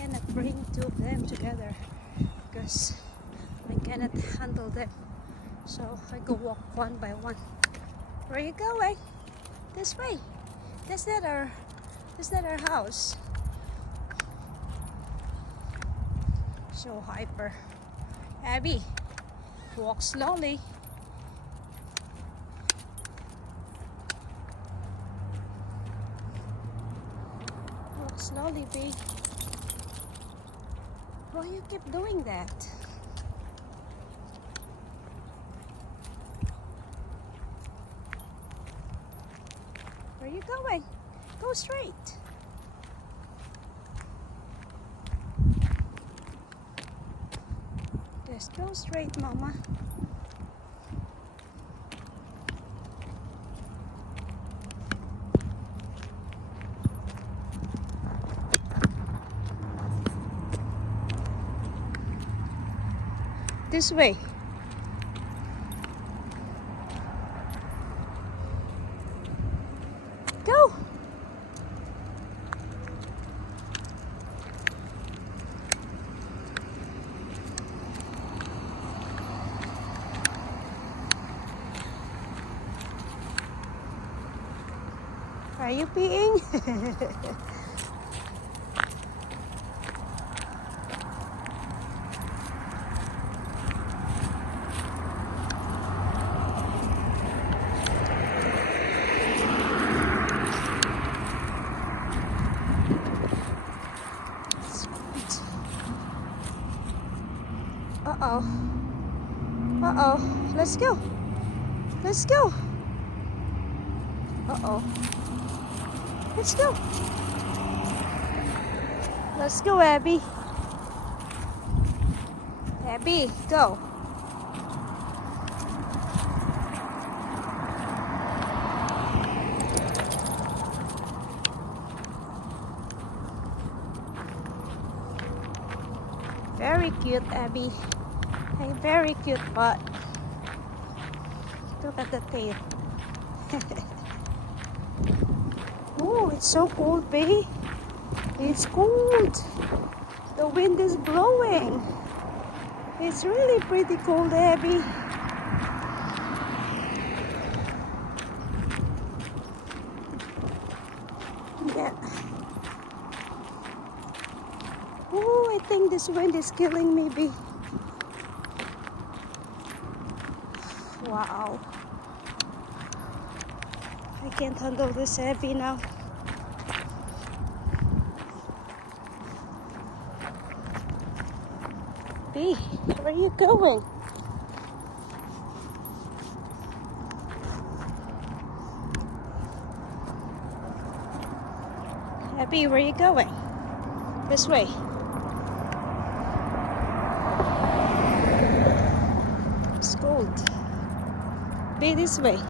cannot bring two of them together because I cannot handle them. So I go walk one by one. Where are you going? This way. That's not our house. So hyper. Abby, walk slowly. Walk slowly, babe. Why you keep doing that? Where are you going? Go straight. Just go straight, Mama. This way. Go. Are you peeing? Uh-oh. Uh-oh. Let's go. Let's go. Uh-oh. Let's go. Let's go, Abby. Abby, go. Very cute, Abby. A very cute butt. Look at the tail. Oh, it's so cold, babe. It's cold. The wind is blowing. It's really pretty cold, Abby. Yeah. Oh, I think this wind is killing me, babe. Wow. I can't handle this heavy now. B, where are you going? Abby, where are you going? This way. It's cold. Be this way.